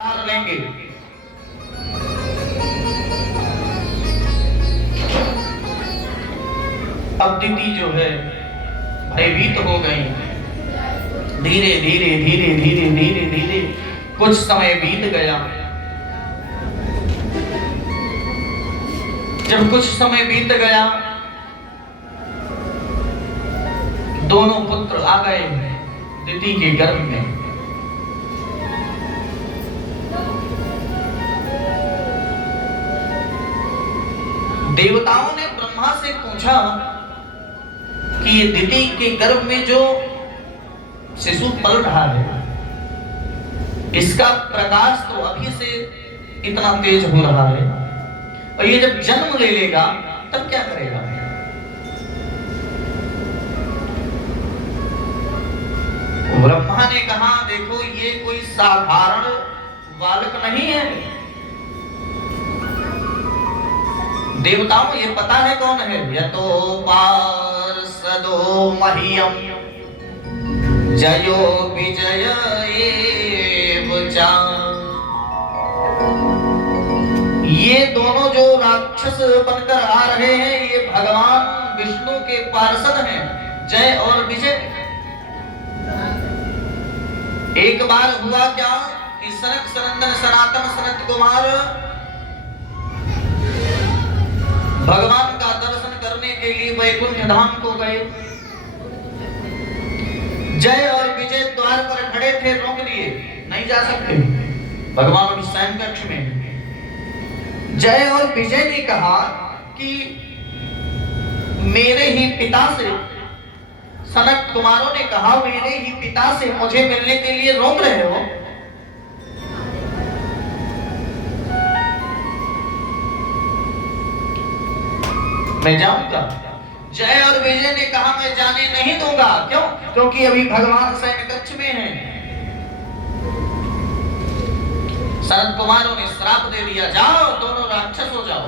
लेंगे। अब दीदी जो है भयभीत हो गई। धीरे धीरे धीरे धीरे धीरे धीरे कुछ समय बीत गया। जब कुछ समय बीत गया, दोनों पुत्र आ गए दीदी के गर्भ में। देवताओं ने ब्रह्मा से पूछा कि ये दीदी के गर्भ में जो शिशु पल रहा है, इसका प्रकाश तो अभी से इतना तेज हो रहा है, और ये जब जन्म ले लेगा तब क्या करेगा? ब्रह्मा ने कहा, देखो ये कोई साधारण बालक नहीं है। देवताओं ये पता है कौन है? यतो पार्षदो मह्यम जयो विजय एव च। ये दोनों जो राक्षस बनकर आ रहे हैं, ये भगवान विष्णु के पार्षद हैं, जय और विजय। एक बार हुआ क्या कि सनक सनंदन सनातन सनत कुमार भगवान का दर्शन करने के लिए वैकुंठ धाम को गए। जय और विजय द्वार पर खड़े थे, रोक दिए, नहीं जा सकते, भगवान अभी शयन कक्ष में। जय और विजय ने कहा कि मेरे ही पिता से, सनक कुमारों ने कहा मेरे ही पिता से मुझे मिलने के लिए रोक रहे हो? मैं जाऊंगा। जय और विजय ने कहा मैं जाने नहीं दूंगा। क्यों? क्योंकि अभी भगवान शयन कक्ष में हैं। सनत कुमारों ने श्राप दे दिया, जाओ दोनों राक्षस हो जाओ।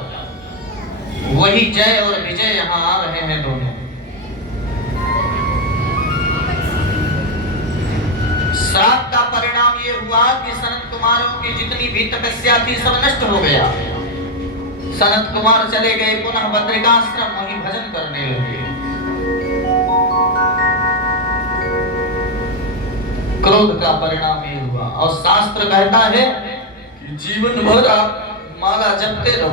वही जय और विजय यहां आ रहे हैं दोनों। श्राप का परिणाम ये हुआ कि सनत कुमारों की जितनी भी तपस्या थी सब नष्ट हो गया। सनत कुमार चले गए पुनः बद्रिकाश्रम, वहीं भजन करने लगे। क्रोध का परिणाम ये हुआ, और शास्त्र कहता है कि जीवन भर आप माला जपते रहो,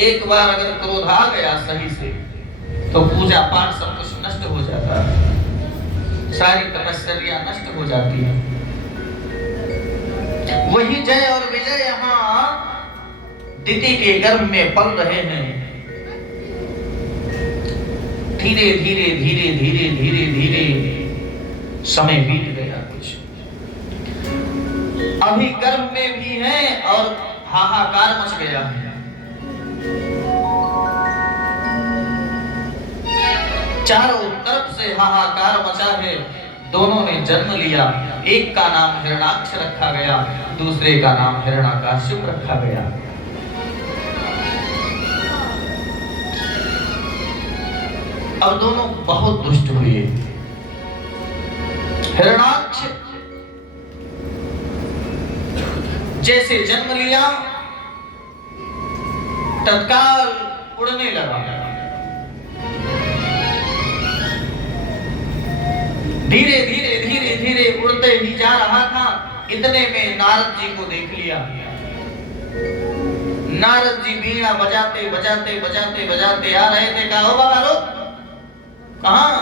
एक बार अगर क्रोध आ गया सही से तो पूजा पाठ सब कुछ नष्ट हो जाता है, सारी तपस्या नष्ट हो जाती है। वही जय और विजय यहाँ दीदी के गर्भ में पल रहे हैं। धीरे धीरे धीरे धीरे धीरे धीरे समय बीत गया। कुछ अभी गर्भ में भी है और हाहाकार मच गया है। चारों तरफ से हाहाकार मचा है। दोनों ने जन्म लिया। एक का नाम हिरणाक्ष रखा गया, दूसरे का नाम हिरण्याकश्यप रखा गया। अब दोनों बहुत दुष्ट हुए। हिरण्याक्ष जैसे जन्म लिया तत्काल उड़ने लगा। धीरे धीरे धीरे धीरे उड़ते ही जा रहा था। इतने में नारद जी को देख लिया। नारद जी बीड़ा बजाते बजाते बजाते बजाते आ रहे थे। कहा, ओ बाबा रुक, कहां?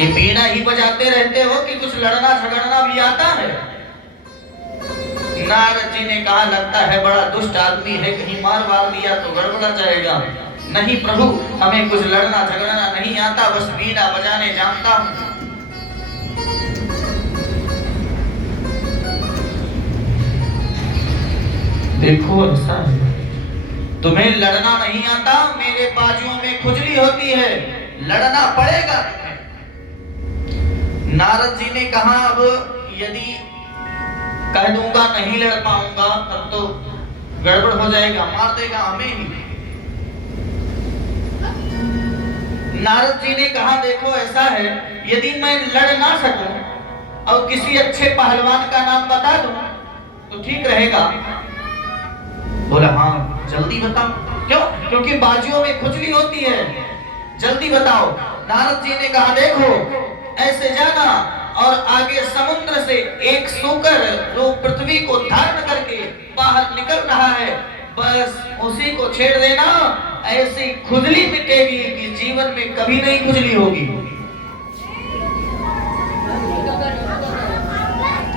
ये बीड़ा ही बजाते रहते हो कि कुछ लड़ना झगड़ना भी आता है? नारद जी ने कहा, लगता है बड़ा दुष्ट आदमी है, कहीं मार वार दिया तो गड़बड़ा जाएगा। नहीं प्रभु, हमें कुछ लड़ना झगड़ना नहीं आता, बस बीड़ा बजाने जानता हूं। देखो ऐसा है, तुम्हें लड़ना नहीं आता, मेरे बाजुओं में खुजली होती है, लड़ना पड़ेगा तुम्हें। नारद जी ने कहा, अब यदि कह दूंगा नहीं लड़ पाऊंगा तब तो गड़बड़ हो जाएगा, मार देगा हमें ही। नारद जी ने कहा, देखो ऐसा है, यदि मैं लड़ ना सकूं और किसी अच्छे पहलवान का नाम बता दूं तो ठीक रहेगा। बोला हाँ जल्दी बताओ। क्यों? क्योंकि बाजुओं में खुजली होती है, जल्दी बताओ। नारद जी ने कहा देखो ऐसे जाना और आगे समुद्र से एक सूकर जो पृथ्वी को धारण करके बाहर निकल रहा है, बस उसी को छेड़ देना, ऐसी खुजली मिटेगी कि जीवन में कभी नहीं खुजली होगी।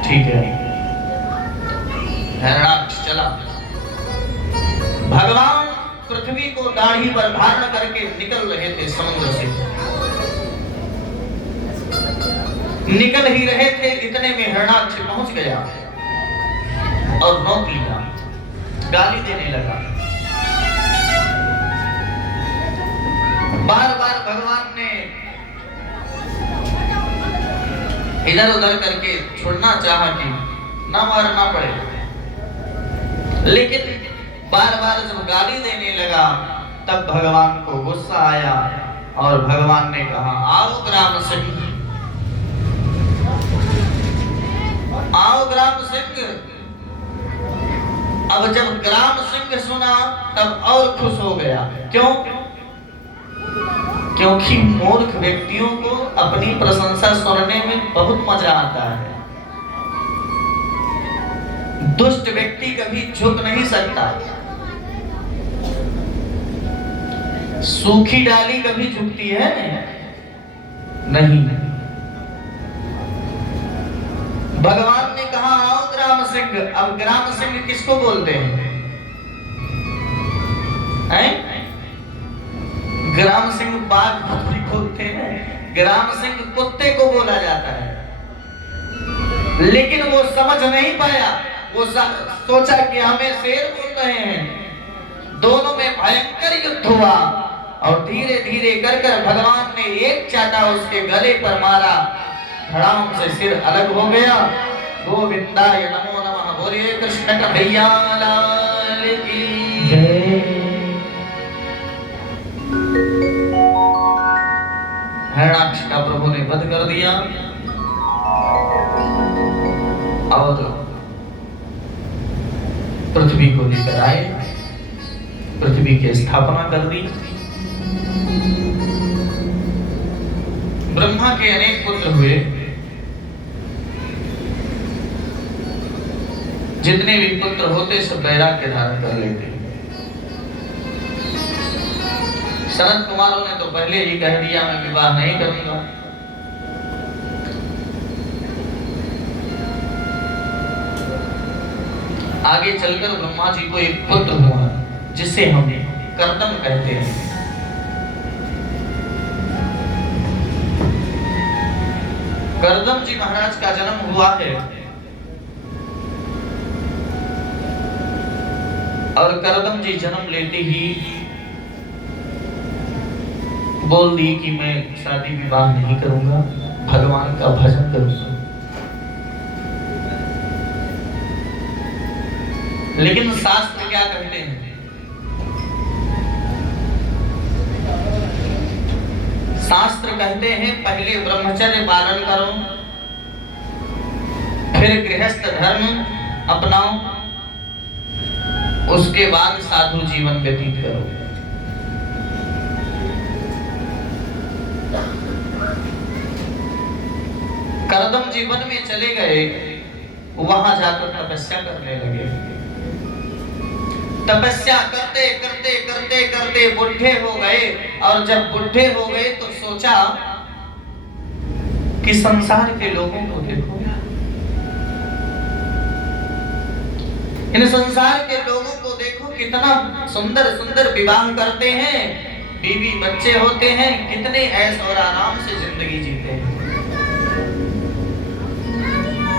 ठीक है। हिरणाक्ष चला। भगवान पृथ्वी को दाढ़ी पर धारण करके निकल रहे थे समुद्र से। निकल ही रहे थे, इतने में हिरणाक्ष पहुंच गया और रोक लिया, गाली देने लगा। बार बार भगवान ने इधर उधर करके छोड़ना चाहा कि ना मारना पड़े, लेकिन बार बार जब गाली देने लगा तब भगवान को गुस्सा आया और भगवान ने कहा आओ ग्राम सिंह, आओ ग्राम सिंह। अब जब ग्राम सिंह सुना तब और खुश हो गया। क्यों? क्योंकि मूर्ख व्यक्तियों को अपनी प्रशंसा सुनने में बहुत मजा आता है। दुष्ट व्यक्ति कभी झुक नहीं सकता। सूखी डाली कभी झुकती है नहीं। भगवान ने कहा आओ ग्राम सिंह। अब ग्राम सिंह किसको बोलते हैं? ग्राम सिंह बाघ बकरी बोलते हैं, ग्राम सिंह कुत्ते को बोला जाता है। लेकिन वो समझ नहीं पाया, वो सोचा कि हमें शेर बोल रहे हैं। दोनों में भयंकर युद्ध हुआ और धीरे धीरे कर कर भगवान ने एक चाटा उसके गले पर मारा, धड़ाम से सिर अलग हो गया। गोविंदाय नमो नमः। बोलिए कृष्ण कन्हैया लाल की जय। हिरणाक्ष का प्रभु ने वध कर दिया और पृथ्वी को लेकर आए, पृथ्वी की स्थापना कर दी। ब्रह्मा के अनेक पुत्र हुए, जितने भी पुत्र होते सब वैराग्य धारण कर लेते। सनत कुमारों ने तो पहले ही कह दिया मैं विवाह नहीं करूंगा। आगे चलकर ब्रह्मा जी को एक पुत्र हुआ जिसे हम कर्दम कहते हैं। कर्दम जी महाराज का जन्म हुआ है और कर्दम जी जन्म लेते ही बोल दी कि मैं शादी विवाह नहीं करूंगा, भगवान का भजन करूंगा। लेकिन शास्त्र क्या कहते हैं? शास्त्र कहते हैं पहले ब्रह्मचर्य पालन करो, फिर गृहस्थ धर्म अपनाओ, उसके बाद साधु जीवन व्यतीत करो। कर्दम जीवन में चले गए, वहां जाकर तपस्या करने लगे। तपस्या करते करते करते करते बुढ़े हो गए और जब बुढ़े हो गए तो सोचा कि संसार के लोगों को देखो, इन संसार के लोगों को देखो, कितना सुंदर सुंदर विवाह करते हैं, बीवी बच्चे होते हैं, कितने ऐश और आराम से जिंदगी जीते हैं।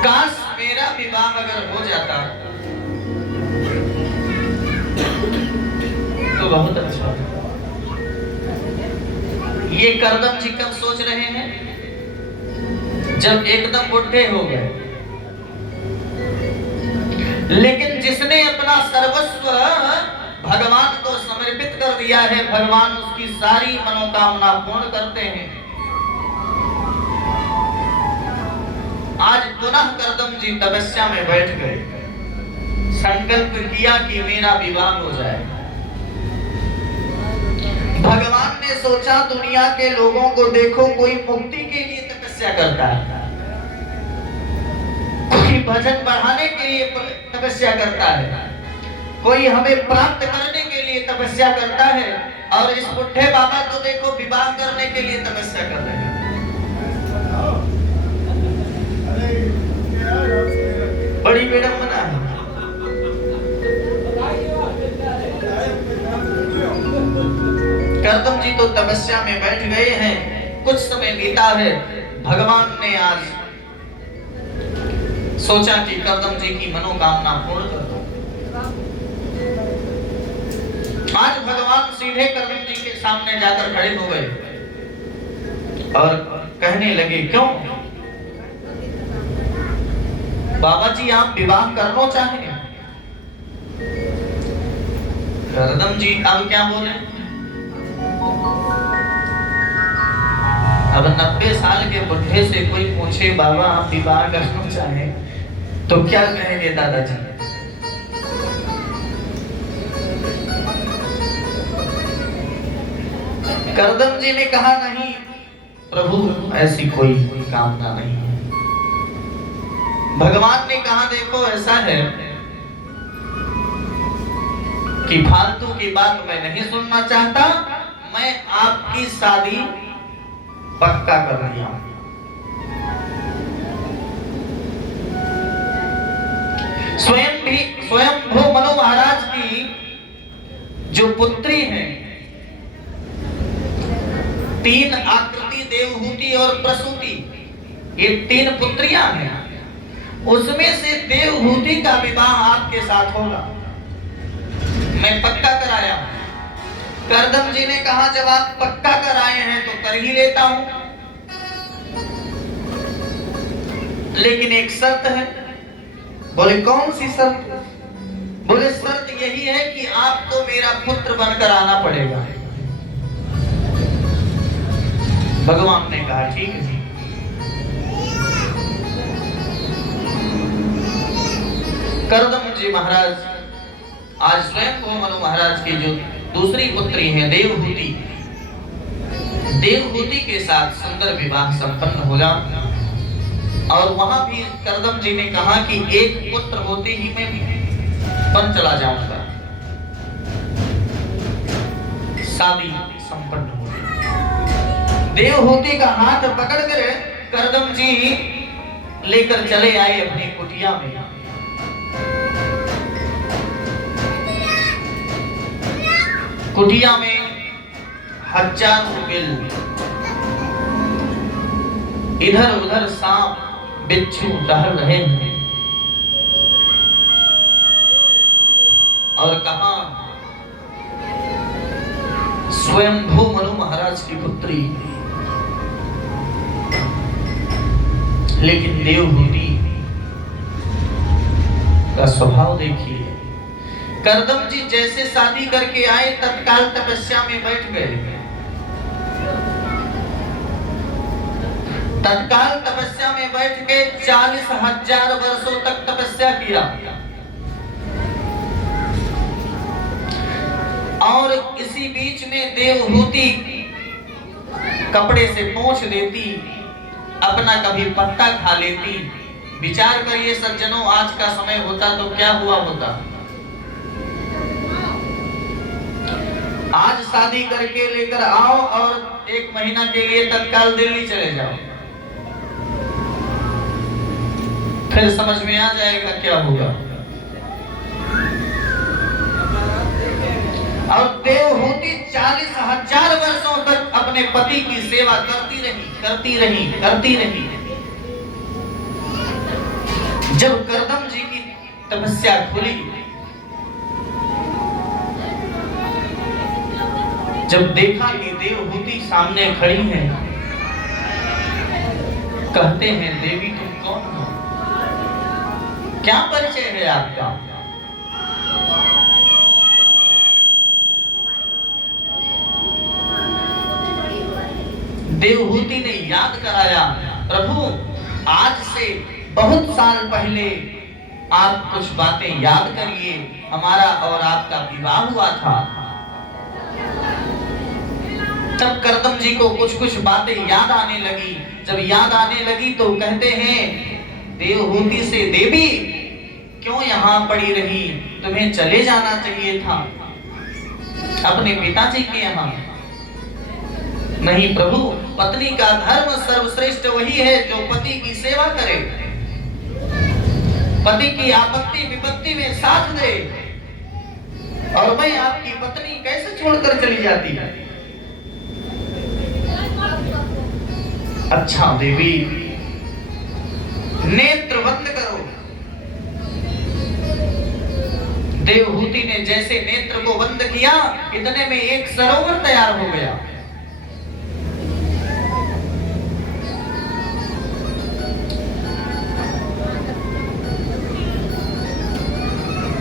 काश मेरा विवाह अगर हो जाता तो बहुत अच्छा। ये कर्दम जी कब सोच रहे हैं? जब एकदम बुढ़े हो गए। लेकिन जिसने अपना सर्वस्व भगवान को समर्पित कर दिया है, भगवान उसकी सारी मनोकामना पूर्ण करते हैं। आज पुनः कर्दम जी तपस्या में बैठ गए संकल्प किया कि मेरा विवाह हो जाए। भगवान ने सोचा दुनिया के लोगों को देखो, कोई मुक्ति के लिए तपस्या करता है, कोई भजन बढ़ाने के लिए तपस्या करता है, कोई हमें प्राप्त करने के लिए तपस्या करता है, और इस बुढ़े बाबा तो देखो विवाह करने के लिए तपस्या कर रहे हैं। बड़ी विडंबना है। कर्दम जी तो तपस्या में बैठ गए हैं। कुछ समय बीता है, भगवान ने आज सोचा कि कर्दम जी की मनोकामना पूर्ण कर दो। आज भगवान सीधे कर्दम जी के सामने जाकर खड़े हो गए और कहने लगे, क्यों बाबा जी आप विवाह करना चाहें? कर्दम जी अब क्या बोले? अब 90 साल के बुढ़े से कोई पूछे बाबा आप विवाह करना चाहें तो क्या कहेंगे दादाजी? कर्दम जी ने कहा, नहीं प्रभु ऐसी कोई कामना नहीं है। भगवान ने कहा, देखो ऐसा है कि फालतू की बात मैं नहीं सुनना चाहता, मैं आपकी शादी पक्का कर रही हूं। स्वयंभू मनु महाराज की जो पुत्री है, 3 आकृति, देवहूति और प्रसूति, ये 3 पुत्रियां हैं। उसमें से देवहूति का विवाह आपके साथ होगा, मैं पक्का कराया। कर्दम जी ने कहा, जब आप पक्का कराए हैं तो कर ही लेता हूं, लेकिन एक शर्त है। बोले कौन सी शर्त? बोले शर्त यही है कि आपको मेरा पुत्र बनकर आना पड़ेगा। भगवान ने कहा, ठीक है। कर्दम जी महाराज आज स्वयं मनु महाराज की जो दूसरी पुत्री है देवहूति, देवहूति के साथ सुंदर विवाह संपन्न हो जाए। और वहां भी कर्दम जी ने कहा कि एक पुत्र होते ही मैं बन चला जाऊंगा। शादी संपन्न हो गई। देवहूति का हाथ पकड़कर कर्दम जी लेकर चले आए अपनी कुटिया में। कुटिया में हजारों बिल, इधर उधर सांप बिच्छू टहल रहे हैं। और कहा स्वयंभू मनु महाराज की पुत्री, लेकिन देवहूति का स्वभाव देखिए। कर्दम जी जैसे शादी करके आए तत्काल तपस्या में बैठ गए। तत्काल तपस्या में बैठ के 40,000 वर्षों तक तपस्या किया। और इसी बीच में देवहूति कपड़े से पोंछ देती, अपना कभी पत्ता खा लेती। विचार करिए सज्जनों, आज का समय होता तो क्या हुआ होता। आज शादी करके लेकर आओ और 1 महीना के लिए तत्काल दिल्ली चले जाओ, फिर समझ में आ जाएगा क्या होगा। और देवहूति 40,000 वर्षों तक अपने पति की सेवा करती रही। जब कर्दम जी की तपस्या खुली, जब देखा कि देवहूति सामने खड़ी है, कहते हैं देवी तुम कौन हो, क्या परिचय है आपका? देवहूति ने याद कराया, प्रभु आज से बहुत साल पहले आप कुछ बातें याद करिए, हमारा और आपका विवाह हुआ था। तब करदम जी को कुछ कुछ बातें याद आने लगी। जब याद आने लगी तो कहते हैं, देवहूति से देवी क्यों यहाँ पड़ी रही, तुम्हें चले जाना चाहिए था अपने पिताजी के यहाँ। नहीं प्रभु, पत्नी का धर्म सर्वश्रेष्ठ वही है जो पति की सेवा करे, पति की आपत्ति विपत्ति में साथ दे, और मैं आपकी पत्नी कैसे छोड़कर चली जाती है। अच्छा देवी, नेत्र बंद करो। देवहूति ने जैसे नेत्र को बंद किया, इतने में एक सरोवर तैयार हो गया।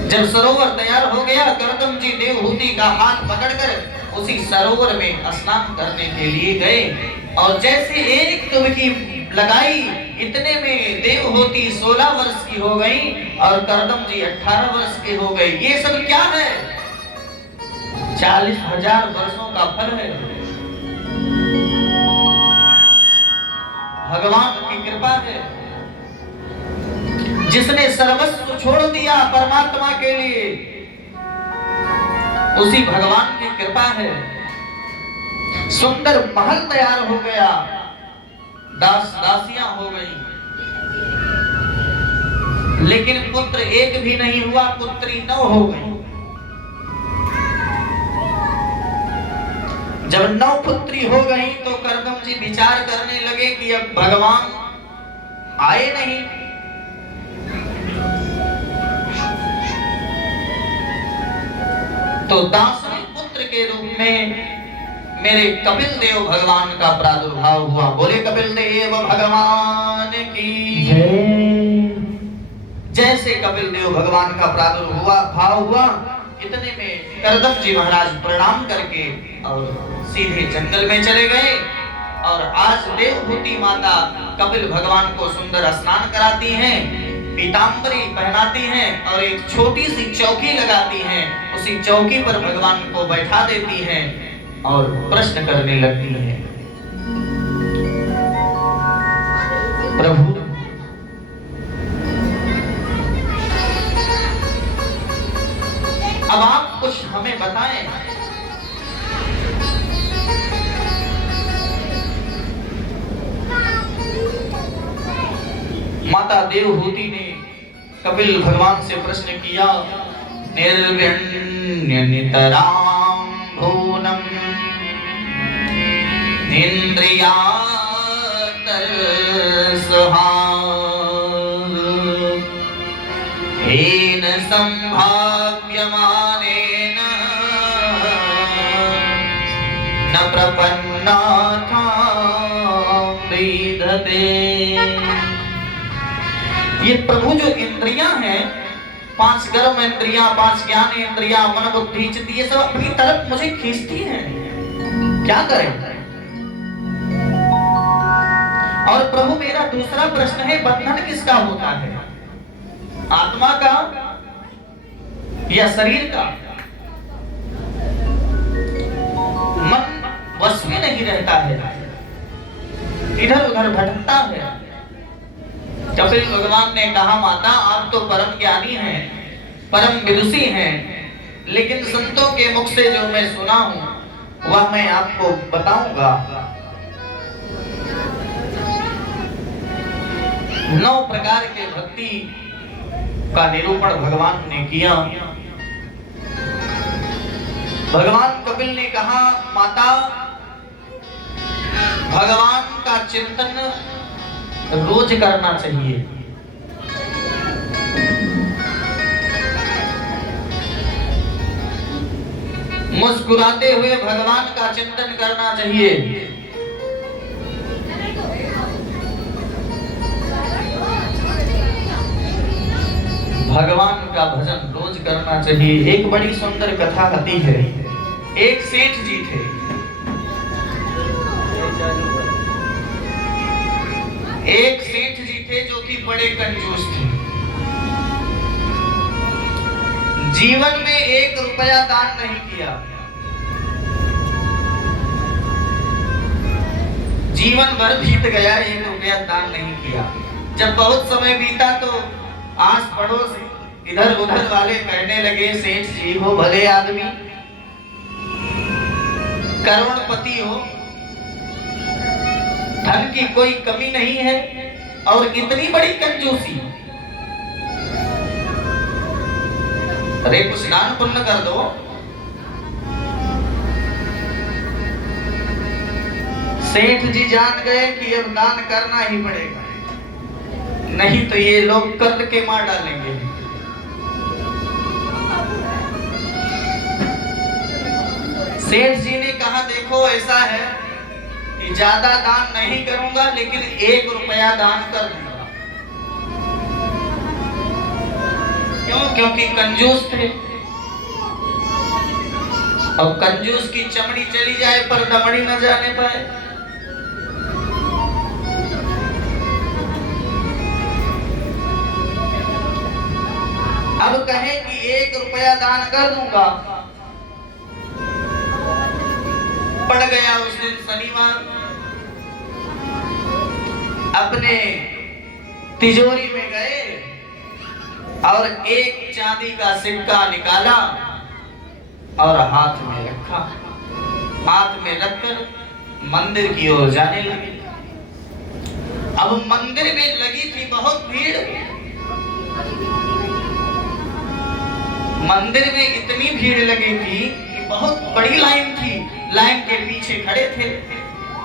जब सरोवर तैयार हो गया, करदम जी देवहूति का हाथ पकड़कर उसी सरोवर में स्नान करने के लिए गए, और जैसे एक डुबकी लगाई, इतने में देवहूति 16 वर्ष की हो गई और करदम जी 18 वर्ष के हो गए। ये सब क्या है? 40,000 वर्षों का फल है, भगवान की कृपा है। जिसने सर्वस्व छोड़ दिया परमात्मा के लिए, उसी भगवान की कृपा है। सुंदर महल तैयार हो गया, दास दासियां हो गई, लेकिन पुत्र एक भी नहीं हुआ, पुत्री 9 हो गई। जब 9 पुत्री हो गई तो करदम जी विचार करने लगे कि अब भगवान आए नहीं, तो 10वें पुत्र के रूप में मेरे कपिल देव भगवान का प्रादुर्भाव हुआ। बोले कपिल देव भगवान की जय। जैसे कपिल देव भगवान का प्रादुर्भाव हुआ, इतने में करदम जी महाराज प्रणाम करके और सीधे जंगल में चले गए। और आज देवहूति माता कपिल भगवान को सुंदर स्नान कराती हैं, पीतांबरी पहनाती हैं और एक छोटी सी चौकी लगाती हैं। उसी चौकी पर भगवान को बैठा देती हैं और प्रश्न करने लगती हैं, प्रभु अब आप कुछ हमें बताएं। माता देवहूति ने कपिल भगवान से प्रश्न किया, निर्विण्य नितराम भूनम इंद्रियातर हेन संभाव्यमानेन न प्रपन्नाथा विदते। ये प्रभु जो इंद्रियां हैं, 5 कर्म इंद्रियां, 5 ज्ञान इंद्रियां, मन बुद्धि चित्त, ये सब अपनी तरफ मुझे खींचती हैं, क्या करें। और प्रभु मेरा दूसरा प्रश्न है, बंधन किसका होता है, आत्मा का या शरीर का। मन वश में नहीं रहता है, इधर उधर भटकता है। कपिल भगवान ने कहा, माता आप तो परम ज्ञानी हैं, परम विदुषी हैं, लेकिन संतों के मुख से जो मैं सुना हूं वह मैं आपको बताऊंगा। 9 प्रकार के भक्ति का निरूपण भगवान ने किया। भगवान कपिल ने कहा, माता भगवान का चिंतन रोज करना चाहिए। मुस्कुराते हुए भगवान का चिंतन करना चाहिए। भगवान का भजन रोज करना चाहिए। एक बड़ी सुंदर कथा आती है। एक सेठ जी थे, जो कि बड़े कंजूस थे। जीवन में 1 रुपया दान नहीं किया, जीवन भर बीत गया, 1 रुपया दान नहीं किया। जब बहुत समय बीता तो आस पड़ोस इधर उधर वाले कहने लगे, सेठ जी हो भले आदमी, करोड़पति हो, धन की कोई कमी नहीं है, और इतनी बड़ी कंजूसी, अरे कुछ दान पुण्य कर दो। सेठ जी जान गए कि अब दान करना ही पड़ेगा, नहीं तो ये लोग कर के मार डालेंगे। सेठ जी ने कहा, देखो ऐसा है कि ज्यादा दान नहीं करूंगा, लेकिन 1 रुपया दान कर दूंगा। क्यों? क्योंकि कंजूस थे। अब कंजूस की चमड़ी चली जाए पर दमड़ी न जाने पाए। अब कहे कि 1 रुपया दान कर दूंगा, पड़ गया उस दिन शनिवार, अपने तिजोरी में गए और 1 चांदी का सिक्का निकाला और हाथ में रखा, हाथ में रखकर मंदिर की ओर जाने लगे। अब मंदिर में लगी थी बहुत भीड़, मंदिर में इतनी भीड़ लगी थी कि बहुत बड़ी लाइन थी, लाइन के पीछे खड़े थे